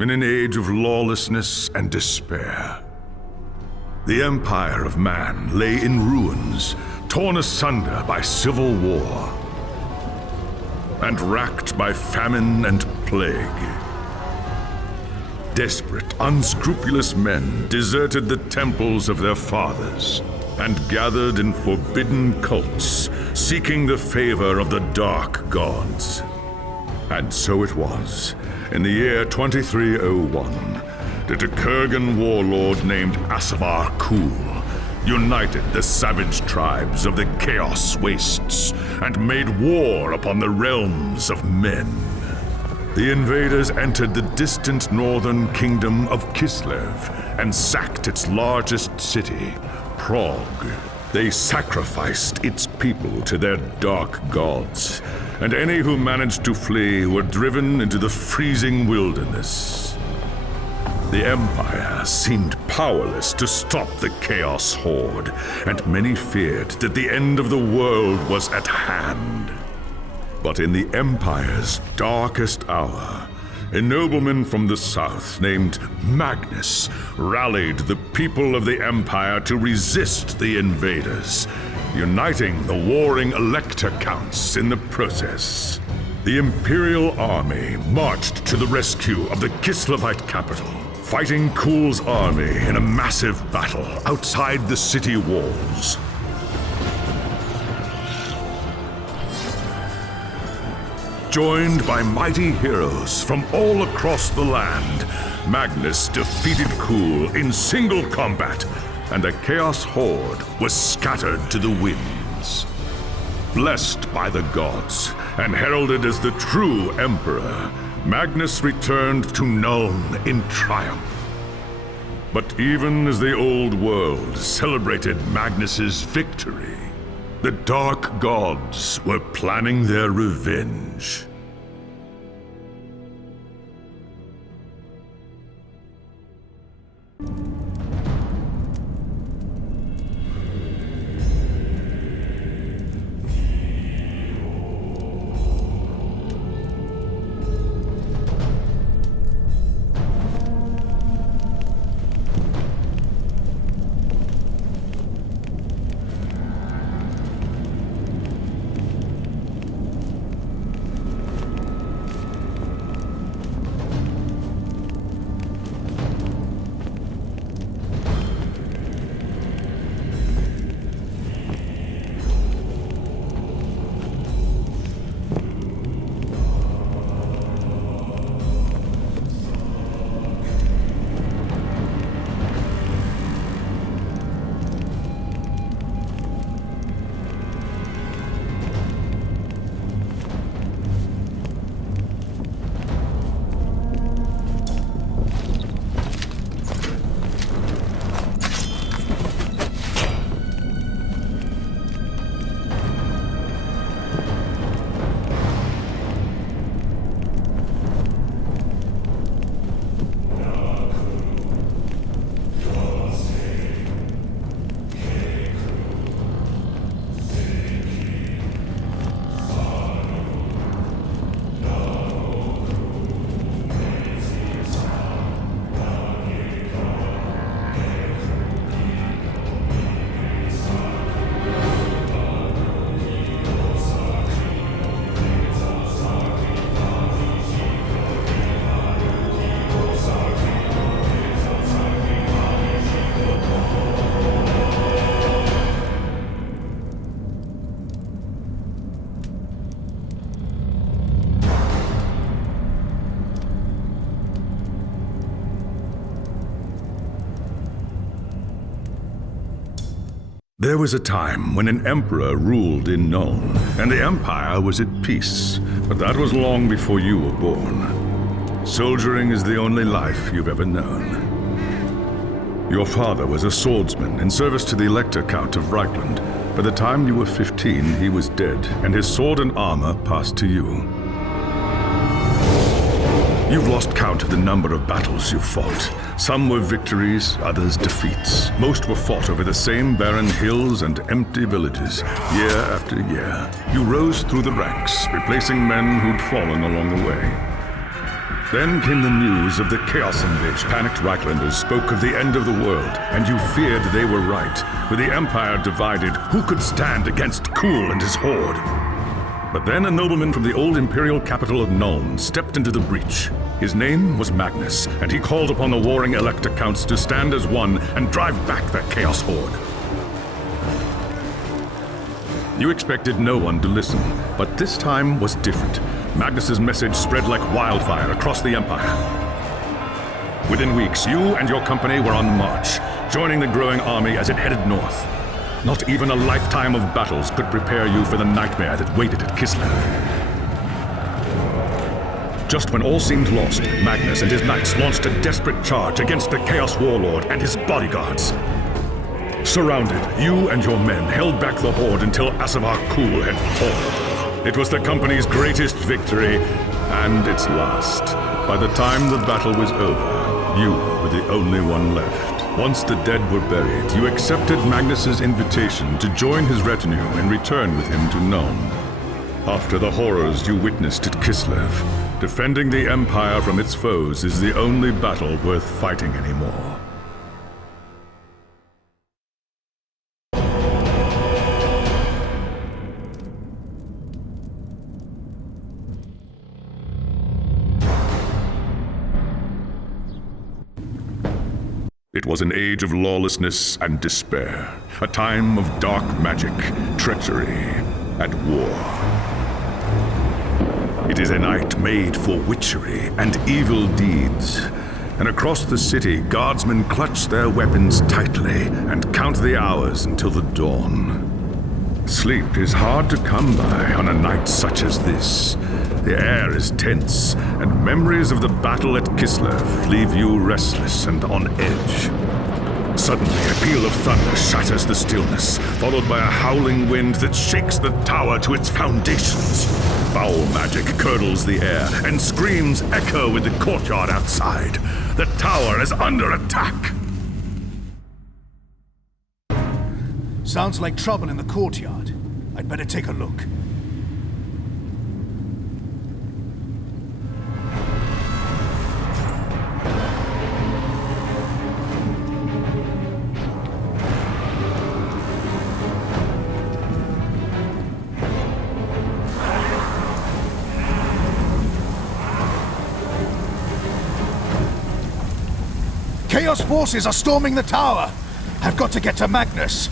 in an age of lawlessness and despair. The empire of man lay in ruins, torn asunder by civil war, and racked by famine and plague. Desperate, unscrupulous men deserted the temples of their fathers and gathered in forbidden cults, seeking the favor of the dark gods. And so it was, in the year 2301, that a Kurgan warlord named Asavar Kul united the savage tribes of the Chaos Wastes and made war upon the realms of men. The invaders entered the distant northern kingdom of Kislev and sacked its largest city, Prague. They sacrificed its people to their dark gods, and any who managed to flee were driven into the freezing wilderness. The Empire seemed powerless to stop the Chaos Horde, and many feared that the end of the world was at hand. But in the Empire's darkest hour, a nobleman from the south named Magnus rallied the people of the Empire to resist the invaders, uniting the warring Elector Counts in the process. The Imperial Army marched to the rescue of the Kislevite capital, fighting Kul's army in a massive battle outside the city walls. Joined by mighty heroes from all across the land, Magnus defeated Kul in single combat, and the Chaos Horde was scattered to the winds. Blessed by the gods and heralded as the true Emperor, Magnus returned to Nuln in triumph. But even as the old world celebrated Magnus's victory, the dark gods were planning their revenge. There was a time when an emperor ruled in Nuln, and the Empire was at peace. But that was long before you were born. Soldiering is the only life you've ever known. Your father was a swordsman in service to the Elector Count of Reichland. By the time you were 15, he was dead, and his sword and armor passed to you. You've lost count of the number of battles you've fought. Some were victories, others defeats. Most were fought over the same barren hills and empty villages, year after year. You rose through the ranks, replacing men who'd fallen along the way. Then came the news of the Chaos invasion. Panicked Reichlanders spoke of the end of the world, and you feared they were right. With the Empire divided, who could stand against Kuhl and his horde? But then a nobleman from the old imperial capital of Nuln stepped into the breach. His name was Magnus, and he called upon the warring Elector Counts to stand as one and drive back the Chaos horde. You expected no one to listen, but this time was different. Magnus's message spread like wildfire across the Empire. Within weeks, you and your company were on the march, joining the growing army as it headed north. Not even a lifetime of battles could prepare you for the nightmare that waited at Kislev. Just when all seemed lost, Magnus and his knights launched a desperate charge against the Chaos Warlord and his bodyguards. Surrounded, you and your men held back the horde until Asavar Kuhl had fallen. It was the company's greatest victory, and its last. By the time the battle was over, you were the only one left. Once the dead were buried, you accepted Magnus's invitation to join his retinue and return with him to Nuln. After the horrors you witnessed at Kislev, defending the Empire from its foes is the only battle worth fighting anymore. It was an age of lawlessness and despair, a time of dark magic, treachery, and war. It is a night made for witchery and evil deeds, and across the city, guardsmen clutch their weapons tightly and count the hours until the dawn. Sleep is hard to come by on a night such as this. The air is tense, and memories of the battle at Kislev leave you restless and on edge. Suddenly, a peal of thunder shatters the stillness, followed by a howling wind that shakes the tower to its foundations. Foul magic curdles the air, and screams echo in the courtyard outside. The tower is under attack! Sounds like trouble in the courtyard. I'd better take a look. Chaos forces are storming the tower! I've got to get to Magnus!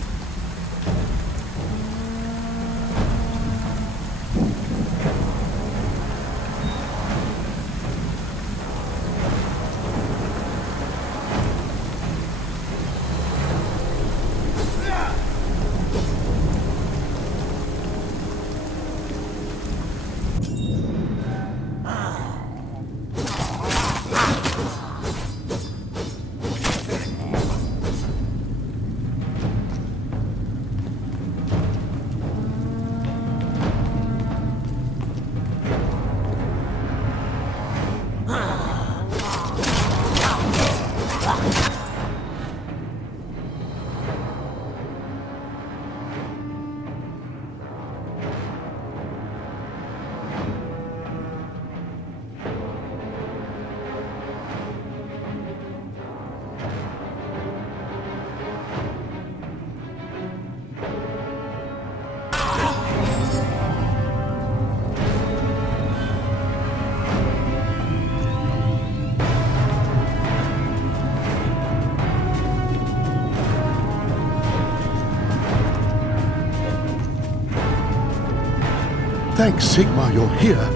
Thanks, Sigmar, you're here.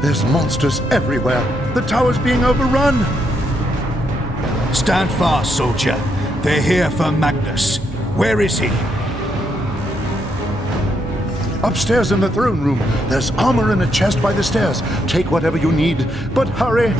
There's monsters everywhere. The tower's being overrun. Stand fast, soldier. They're here for Magnus. Where is he? Upstairs in the throne room. There's armor in a chest by the stairs. Take whatever you need, but hurry.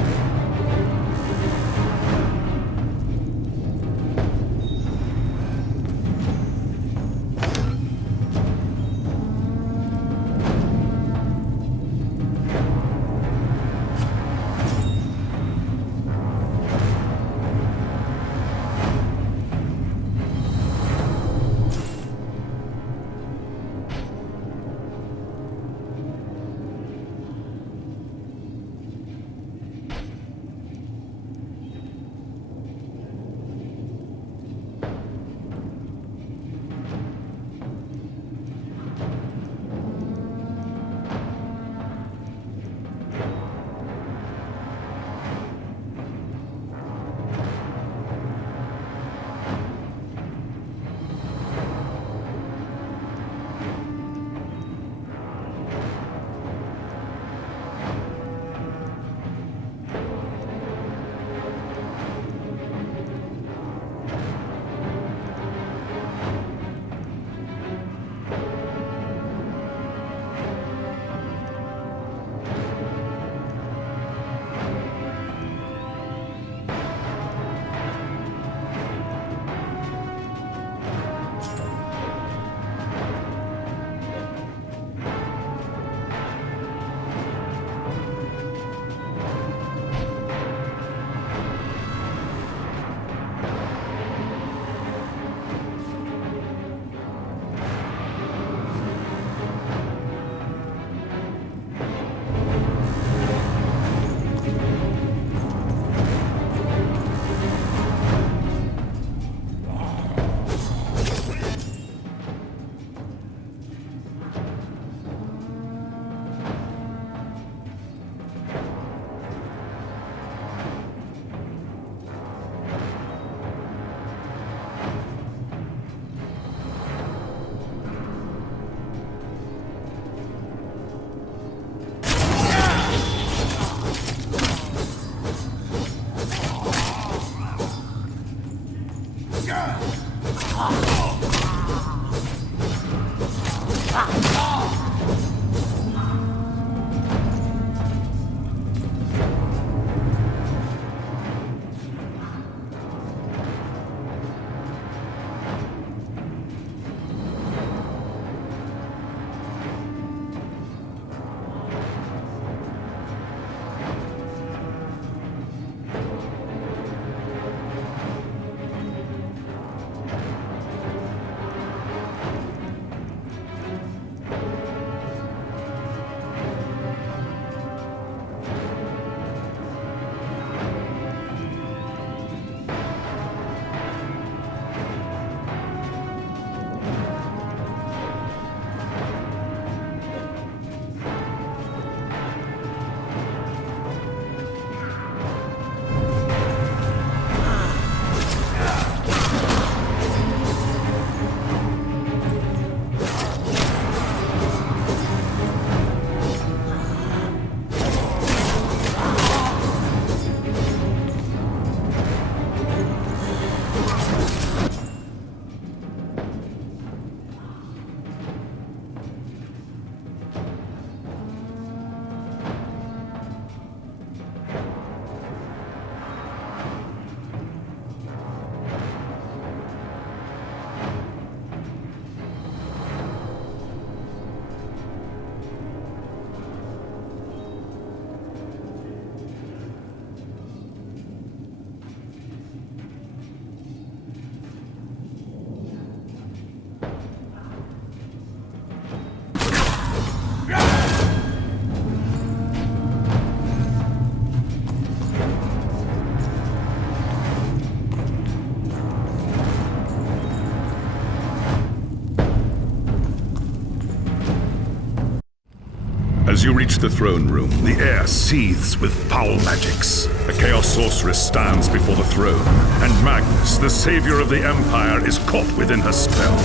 As you reach the throne room, the air seethes with foul magics. A Chaos Sorceress stands before the throne, and Magnus, the savior of the Empire, is caught within her spell.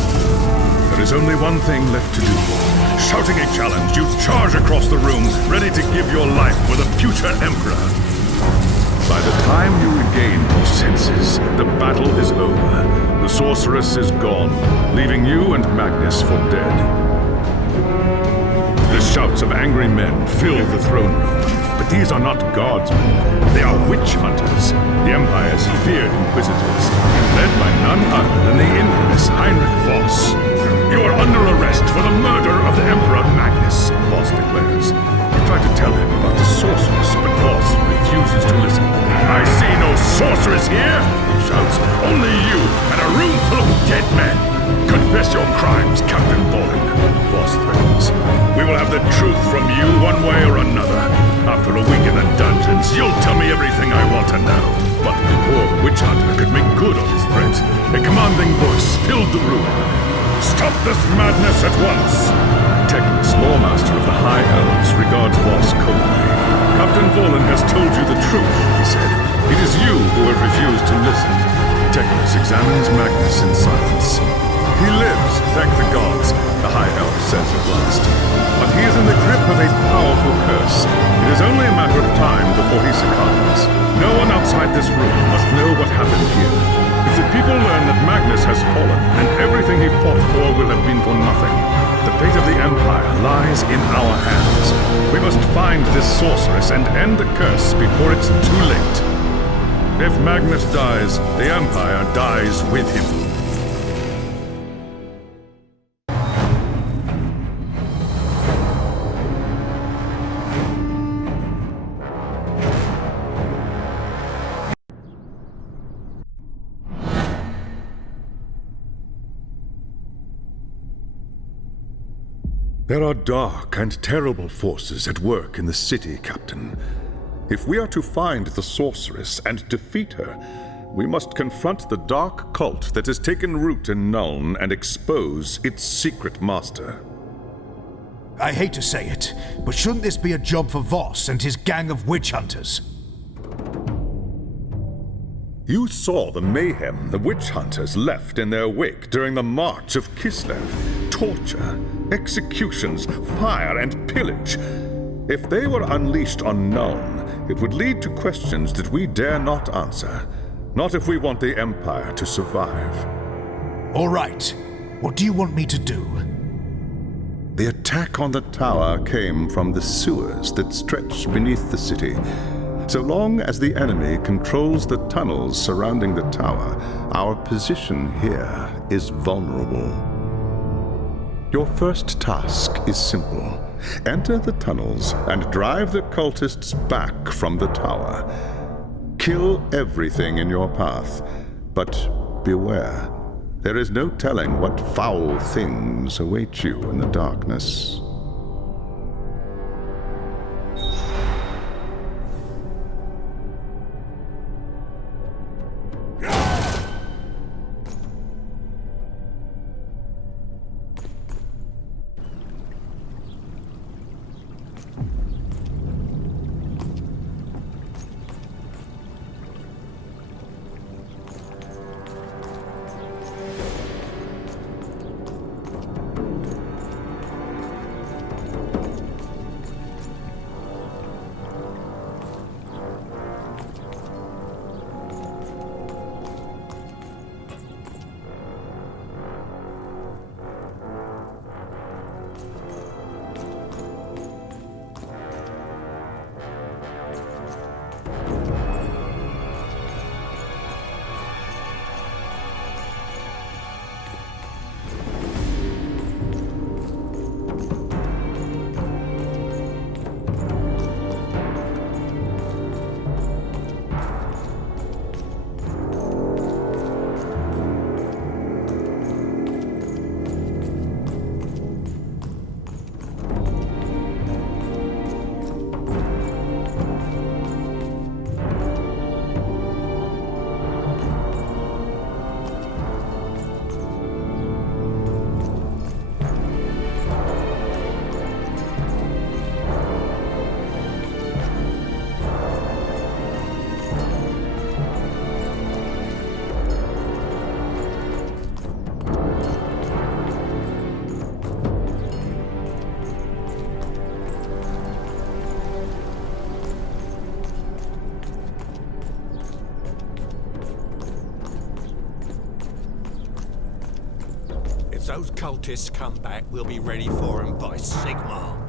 There is only one thing left to do. Shouting a challenge, you charge across the room, ready to give your life for the future Emperor. By the time you regain your senses, the battle is over. The Sorceress is gone, leaving you and Magnus for dead. The shouts of angry men fill the throne room, but these are not guardsmen. They are witch hunters, the Empire's feared inquisitors, led by none other than the infamous Heinrich Voss. You are under arrest for the murder of the Emperor Magnus, Voss declares. You try to tell him about the sorceress, but Voss refuses to listen. I see no sorceress here, he shouts. Only you and a room full of dead men. Confess your crimes, Captain Volan, Voss threatens. We will have the truth from you one way or another. After a week in the dungeons, you'll tell me everything I want to know. But before the witch hunter could make good on his threat, a commanding voice filled the room. Stop this madness at once! Teclis, Lawmaster of the High Elves, regards Voss coldly. Captain Volan has told you the truth, he said. It is you who have refused to listen. Teclis examines Magnus in silence. He lives, thank the gods, the High Elf says at last. But he is in the grip of a powerful curse. It is only a matter of time before he succumbs. No one outside this room must know what happened here. If the people learn that Magnus has fallen, and everything he fought for will have been for nothing, the fate of the Empire lies in our hands. We must find this sorceress and end the curse before it's too late. If Magnus dies, the Empire dies with him. There are dark and terrible forces at work in the city, Captain. If we are to find the sorceress and defeat her, we must confront the dark cult that has taken root in Nuln and expose its secret master. I hate to say it, but shouldn't this be a job for Voss and his gang of witch hunters? You saw the mayhem the witch hunters left in their wake during the March of Kislev. Torture, executions, fire, and pillage. If they were unleashed on Nuln, it would lead to questions that we dare not answer. Not if we want the Empire to survive. All right. What do you want me to do? The attack on the tower came from the sewers that stretch beneath the city. So long as the enemy controls the tunnels surrounding the tower, our position here is vulnerable. Your first task is simple. Enter the tunnels and drive the cultists back from the tower. Kill everything in your path, but beware. There is no telling what foul things await you in the darkness. If those cultists come back, we'll be ready for them by Sigmar.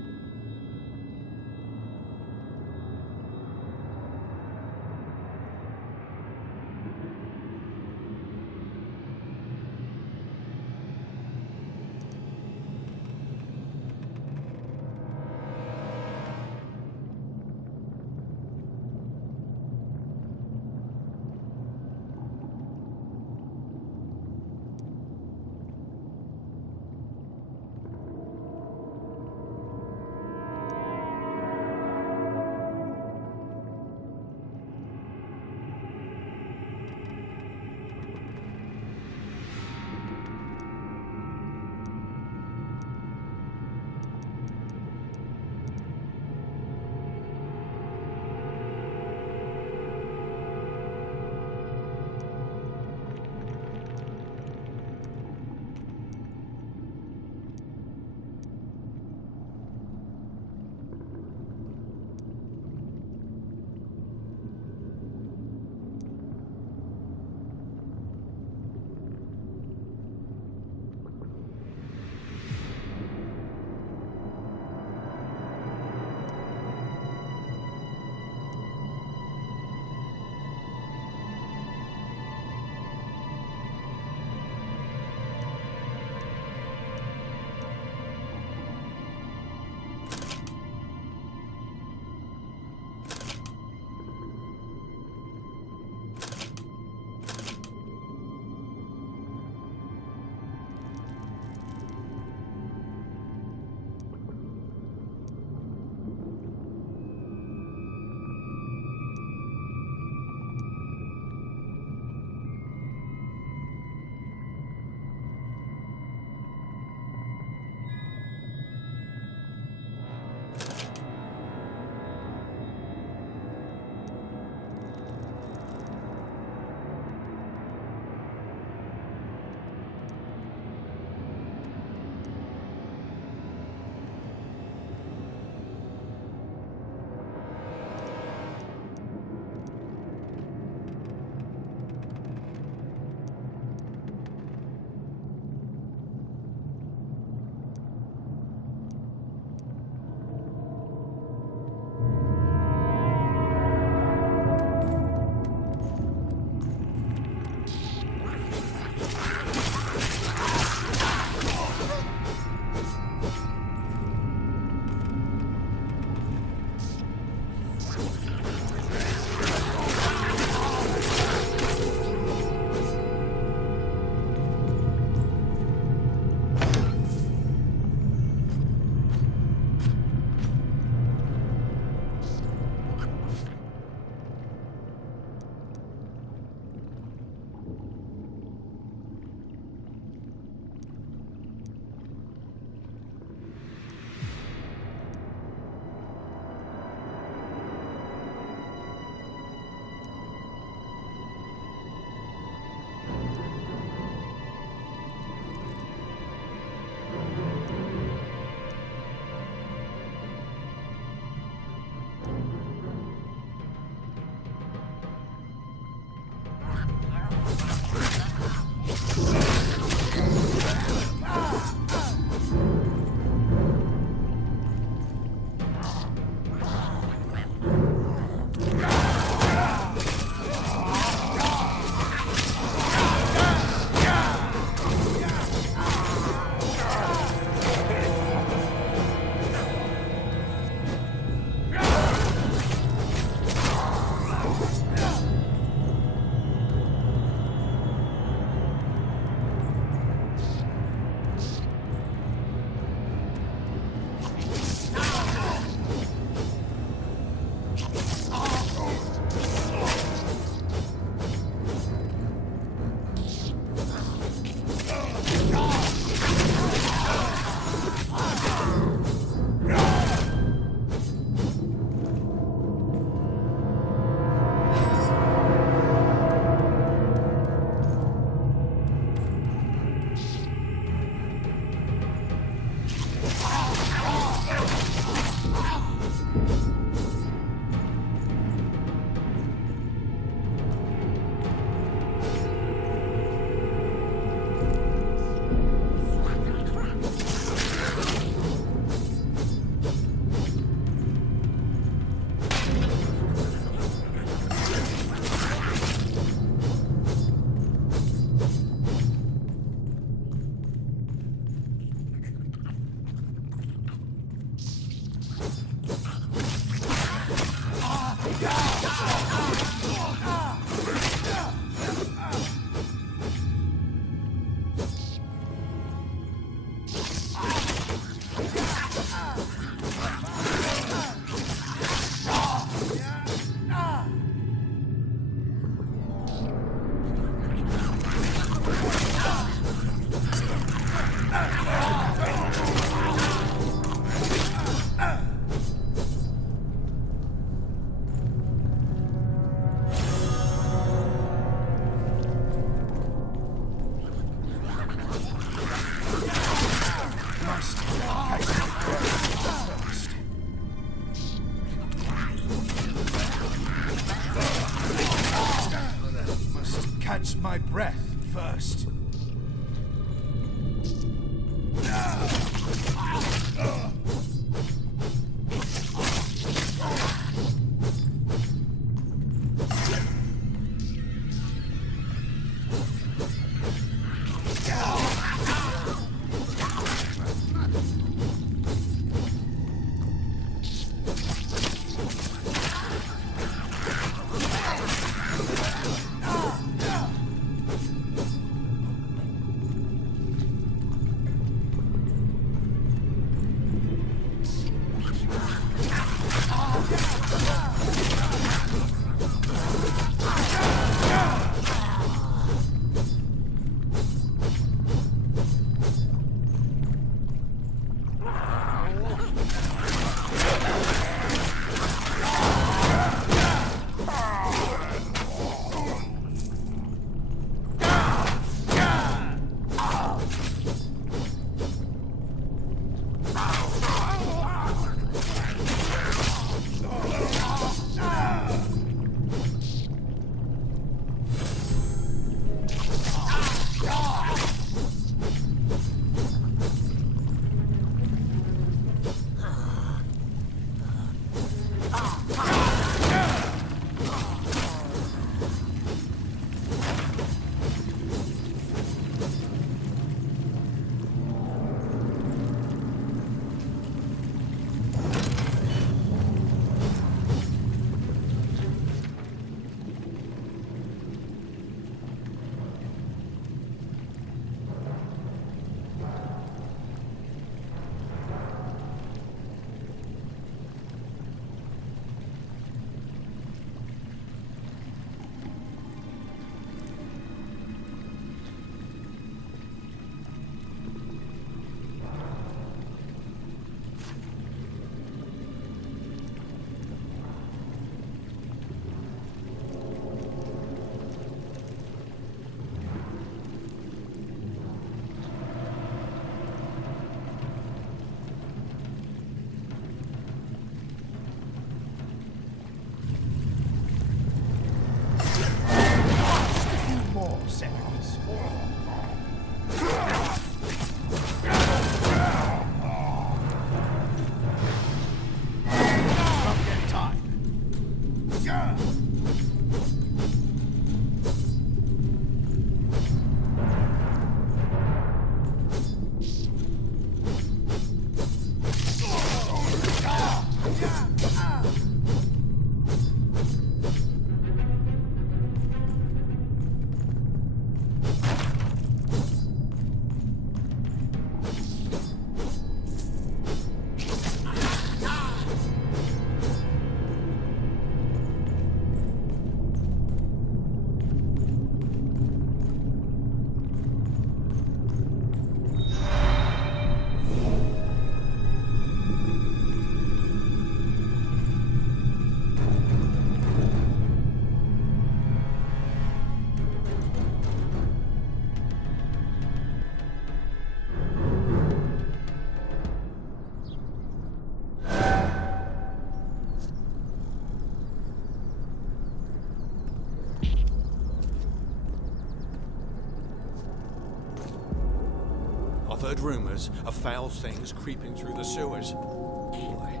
I've heard rumors of foul things creeping through the sewers. Boy,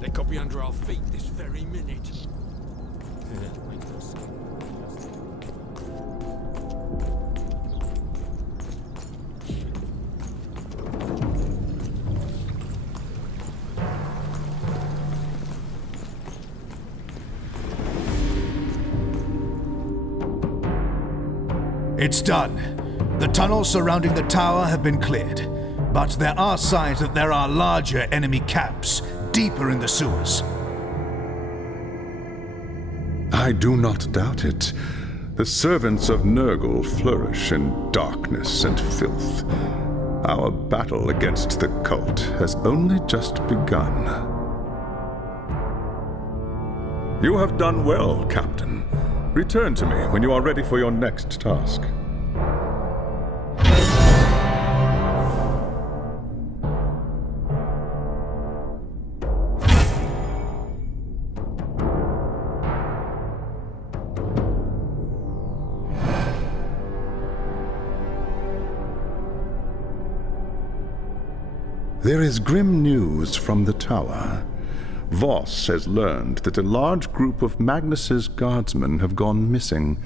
they could be under our feet this very minute. It's done. The tunnels surrounding the tower have been cleared, but there are signs that there are larger enemy camps deeper in the sewers. I do not doubt it. The servants of Nurgle flourish in darkness and filth. Our battle against the cult has only just begun. You have done well, Captain. Return to me when you are ready for your next task. There is grim news from the tower. Voss has learned that a large group of Magnus's guardsmen have gone missing.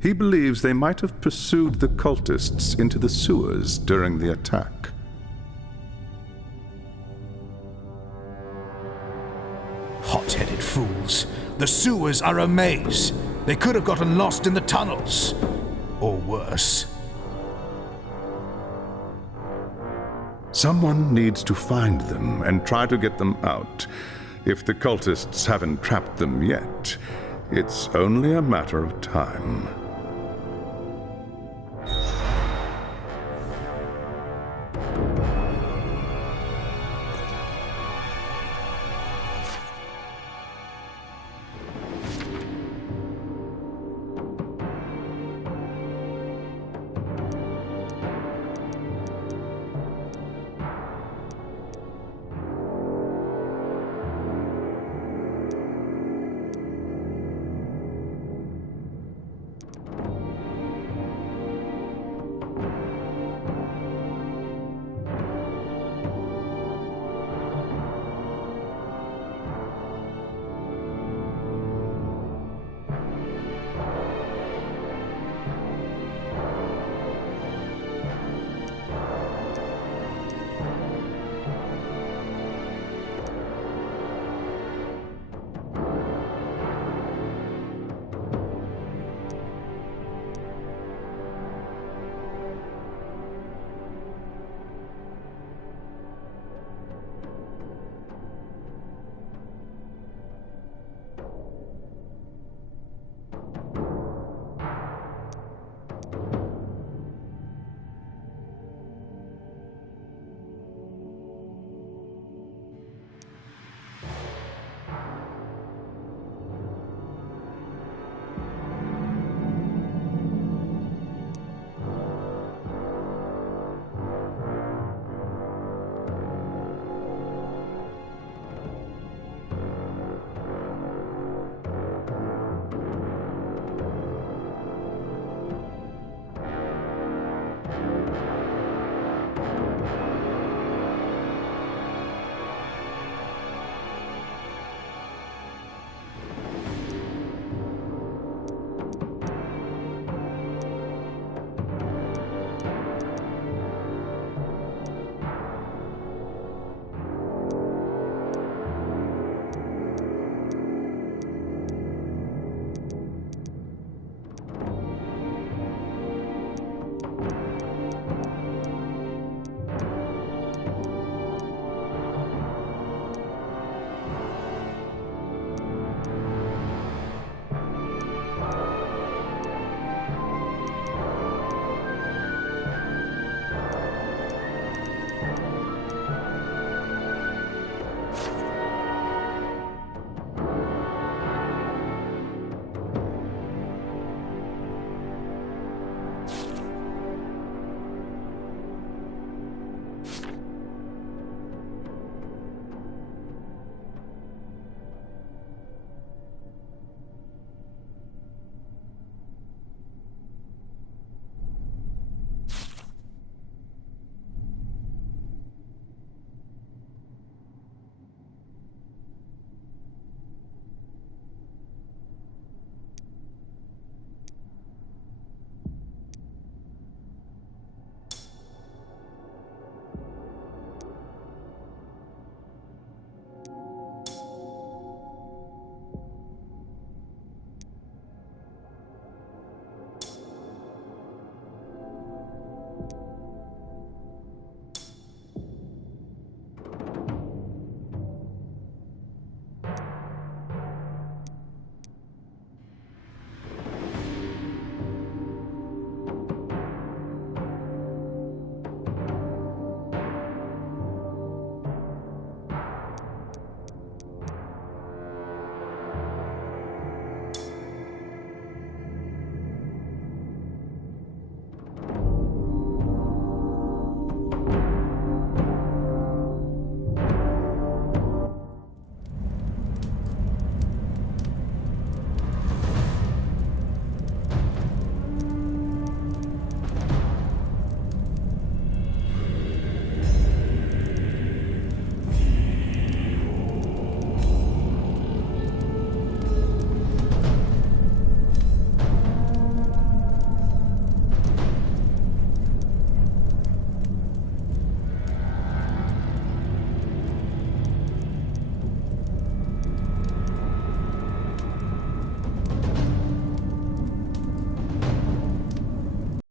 He believes they might have pursued the cultists into the sewers during the attack. Hot-headed fools. The sewers are a maze. They could have gotten lost in the tunnels. Or worse. Someone needs to find them and try to get them out. If the cultists haven't trapped them yet, it's only a matter of time.